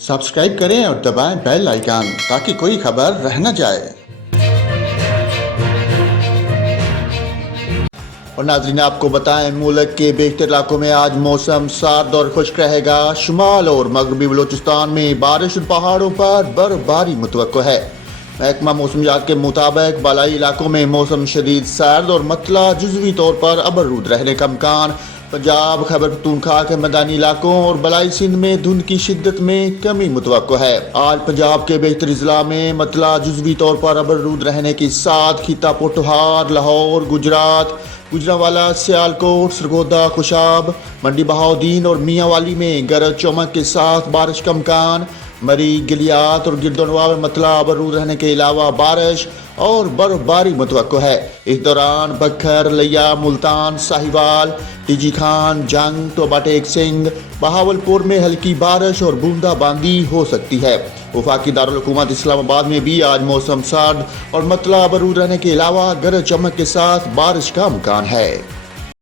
Subscribe करें और दबाएं बेल आइकन ताकि कोई खबर रह न जाए। और नाज़रीन, आपको बताएं, मुल्क के बेशतर इलाकों में आज मौसम सर्द और खुश्क रहेगा। शुमाल और मगरबी बलूचिस्तान में बारिश और पहाड़ों पर बर्फबारी मुतवक्को है। महकमा मौसमियात के मुताबिक बालाई इलाकों में मौसम शदीद सर्द और मतला जुज़वी तौर पर अबरूद रहने का इम्कान। पंजाब, खैबर पख्तूनख्वा के मैदानी इलाकों और बलाई सिंध में धुंध की शिद्दत में कमी मुतवक्को है। आज पंजाब के बेशतर जिला में मतला जुज़वी तौर पर अबरूद रहने के साथ खिता पोठहार, लाहौर, गुजरांवाला, सियालकोट, सरगोदा, खुशाब, मंडी बहाउद्दीन और मियांवाली में गरज चमक के साथ बारिश का इम्कान। मरी, गिलियात और गिरदोनवा में मतला अबरूद रहने के अलावा बारिश और बर्फबारी मुतवक्को है। इस दौरान बखर, लिया, मुल्तान, साहिवाल, टीजी खान, जंग, टोबा टेक सिंह, बहावलपुर में हल्की बारिश और बूंदाबांदी हो सकती है। वफाकी दारुल हुकूमत इस्लामाबाद में भी आज मौसम सर्द और मतला अबरूद रहने के अलावा गरज चमक के साथ बारिश का इम्कान है।